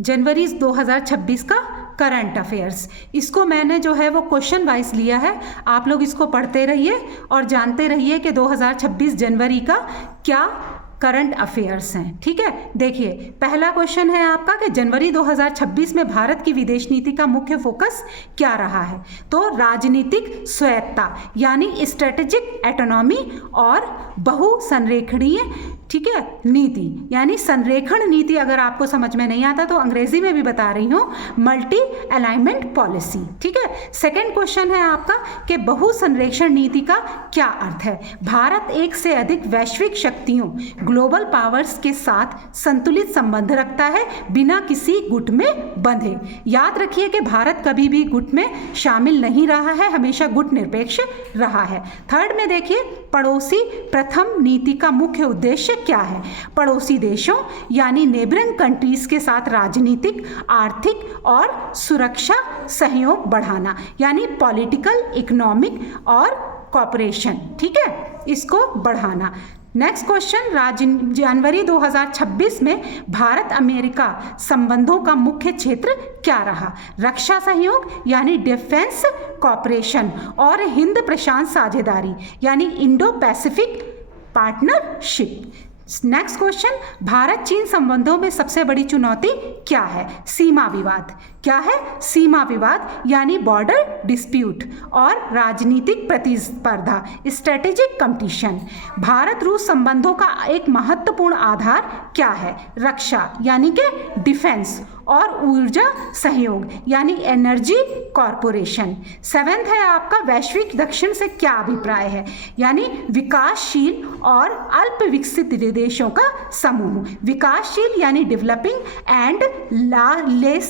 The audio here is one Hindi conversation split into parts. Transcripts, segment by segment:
जनवरी 2026 का करंट अफेयर्स। इसको मैंने जो है वो क्वेश्चन वाइज लिया है, आप लोग इसको पढ़ते रहिए और जानते रहिए कि 2026 जनवरी का क्या करंट अफेयर्स हैं। ठीक है, देखिए पहला क्वेश्चन है आपका कि जनवरी 2026 में भारत की विदेश नीति का मुख्य फोकस क्या रहा है। तो राजनीतिक स्वायत्तता यानी स्ट्रेटेजिक ऑटोनॉमी और बहुसंरेखणीय, ठीक है, नीति यानी संरेखण नीति। अगर आपको समझ में नहीं आता तो अंग्रेजी में भी बता रही हूँ, मल्टी अलाइनमेंट पॉलिसी। ठीक है, सेकंड क्वेश्चन है आपका कि बहुसंरेखण नीति का क्या अर्थ है। भारत एक से अधिक वैश्विक शक्तियों ग्लोबल पावर्स के साथ संतुलित संबंध रखता है बिना किसी गुट में बंधे। याद रखिए कि भारत कभी भी गुट में शामिल नहीं रहा है, हमेशा गुट निरपेक्ष रहा है। थर्ड में देखिए पड़ोसी प्रथम नीति का मुख्य उद्देश्य क्या है। पड़ोसी देशों यानी नेबरिंग कंट्रीज के साथ राजनीतिक, आर्थिक और सुरक्षा सहयोग बढ़ाना यानी पॉलिटिकल, इकोनॉमिक और कॉपरेशन, ठीक है, इसको बढ़ाना। नेक्स्ट क्वेश्चन, जनवरी 2026 में भारत अमेरिका संबंधों का मुख्य क्षेत्र क्या रहा। रक्षा सहयोग यानी डिफेंस कॉपरेशन और हिंद प्रशांत साझेदारी यानी Indo Pacific partnership. Next question, Bharat चीन संबंधों में सबसे बड़ी चुनौती क्या है। सीमा विवाद। क्या है? सीमा विवाद यानी बॉर्डर डिस्प्यूट और राजनीतिक प्रतिस्पर्धा, स्ट्रेटेजिक कंपटीशन। भारत रूस संबंधों का एक महत्वपूर्ण आधार क्या है। रक्षा यानी कि डिफेंस और ऊर्जा सहयोग यानी एनर्जी कॉरपोरेशन। सेवेंथ है आपका वैश्विक दक्षिण से क्या अभिप्राय है, यानी विकासशील और अल्प विकसित देशों का समूह। विकासशील यानी developing and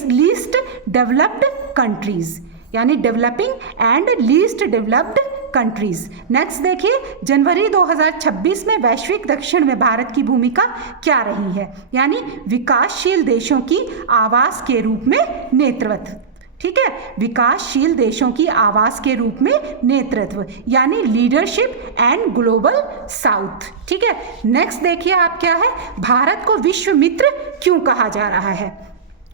least developed countries, यानी developing and least developed countries. Next देखिए जनवरी 2026 में वैश्विक दक्षिण में भारत की भूमिका क्या रही है, यानी विकासशील देशों की आवाज के रूप में नेतृत्व। ठीक है, विकासशील देशों की आवाज के रूप में नेतृत्व यानी लीडरशिप एंड ग्लोबल साउथ। ठीक है, नेक्स्ट देखिए आप क्या है, भारत को विश्व मित्र क्यों कहा जा रहा है।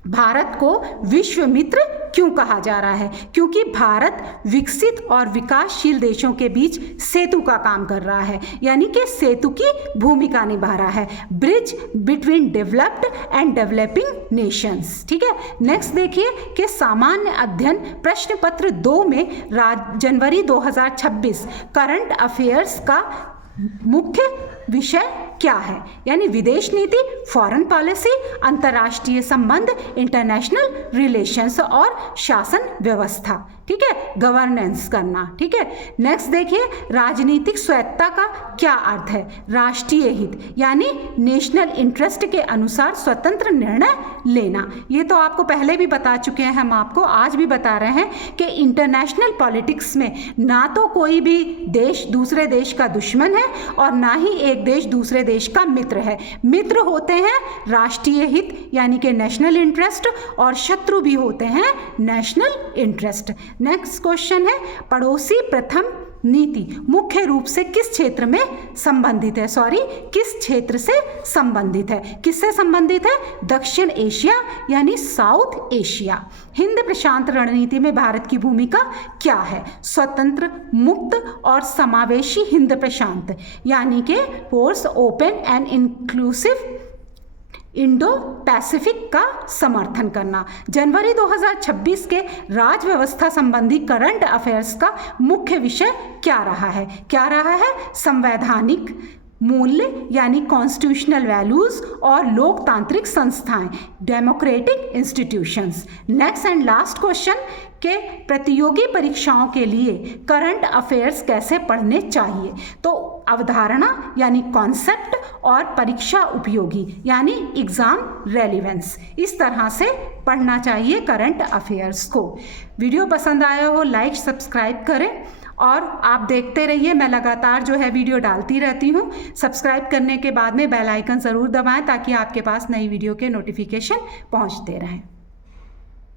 भारत को विश्व मित्र क्यों कहा जा रहा है, क्योंकि भारत विकसित और विकासशील देशों के बीच सेतु का काम कर रहा है, यानी कि सेतु की भूमिका निभा रहा है, bridge between developed and developing Nations. ठीक है, नेक्स्ट देखिए कि सामान्य अध्ययन प्रश्न पत्र 2 में जनवरी 2026 करंट अफेयर्स का मुख्य विषय क्या है, यानी विदेश नीति, फॉरेन पॉलिसी, अंतर्राष्ट्रीय संबंध, इंटरनेशनल रिलेशंस और शासन व्यवस्था। ठीक है, गवर्नेंस करना। ठीक है, नेक्स्ट देखिए राजनीतिक स्वायत्तता का क्या अर्थ है। राष्ट्रीय हित यानी नेशनल इंटरेस्ट के अनुसार स्वतंत्र निर्णय लेना। ये तो आपको पहले भी बता चुके हैं, हम आपको आज भी बता रहे हैं कि इंटरनेशनल पॉलिटिक्स में ना तो कोई भी देश दूसरे देश का दुश्मन है और ना ही एक देश दूसरे देश का मित्र है। मित्र होते हैं राष्ट्रीय हित यानी कि नेशनल इंटरेस्ट और शत्रु भी होते हैं नेशनल इंटरेस्ट। नेक्स्ट क्वेश्चन है पड़ोसी प्रथम नीति मुख्य रूप से किस क्षेत्र में संबंधित है, किस क्षेत्र से संबंधित है, किससे संबंधित है, दक्षिण एशिया यानी साउथ एशिया। हिंद प्रशांत रणनीति में भारत की भूमिका क्या है, स्वतंत्र, मुक्त और समावेशी हिंद प्रशांत यानी कि force open and inclusive Indo Pacific का समर्थन करना। जनवरी 2026 के राज्य व्यवस्था संबंधी करंट अफेयर्स का मुख्य विषय क्या रहा है, संवैधानिक मूल्य यानी कॉन्स्टिट्यूशनल वैल्यूज और लोकतांत्रिक संस्थाएं, democratic institutions. Next and last question के प्रतियोगी परीक्षाओं के लिए करंट अफेयर्स कैसे पढ़ने चाहिए। तो अवधारणा यानी कॉन्सेप्ट और परीक्षा उपयोगी यानी एग्जाम रेलिवेंस, इस तरह से पढ़ना चाहिए करंट अफेयर्स को। वीडियो पसंद आया हो लाइक सब्सक्राइब करें और आप देखते रहिए, मैं लगातार जो है वीडियो डालती रहती हूँ। सब्सक्राइब करने के बाद में बेल आइकन ज़रूर दबाएं ताकि आपके पास नई वीडियो के नोटिफिकेशन पहुँचते रहें।